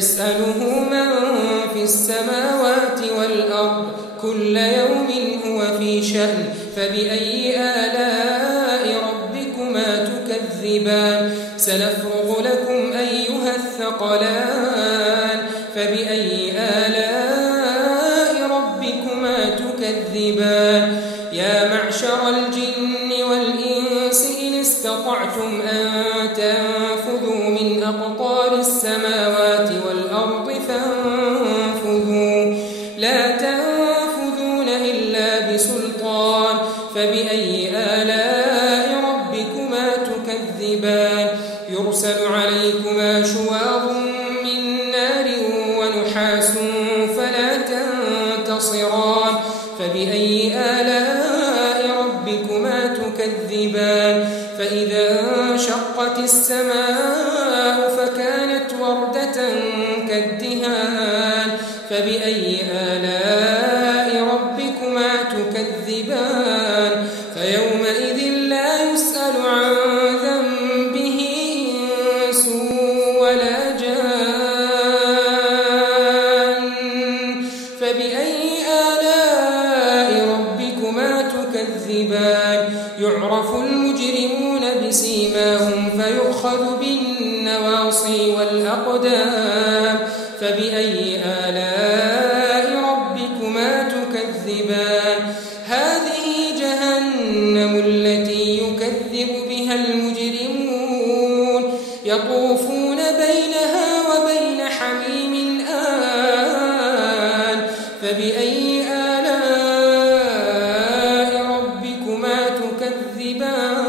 يسأله من في السماوات والأرض كل يوم هو في شأن فبأي آلاء ربكما تكذبان سنفرغ لكم أيها الثقلان فبأي آلاء ربكما تكذبان يا معشر الجن والإنس إن استطعتم أن تنفذوا من أقطار السماوات والأرض فانفذوا لا تنفذون إلا بسلطان فبأي آلاء ربكما تكذبان يرسل عليكما شواظ من نار ونحاس فلا تنتصران فبأي آلاء ربكما تكذبان فإذا انشقت السماء فكانت وردة كالدهان فبأي آلاء ربكما تكذبان فيومئذ لا يسأل عن ذنبه إنس ولا جان فبأي آلاء ربكما تكذبان يعرف المجرمون بسيماهم فيؤخذ بالنواصي والأقدام فبأي آلاء ربكما تكذبان هذه جهنم التي يكذب بها المجرمون يطوفون بينها وبين حميم آن فبأي آلاء ربكما تكذبان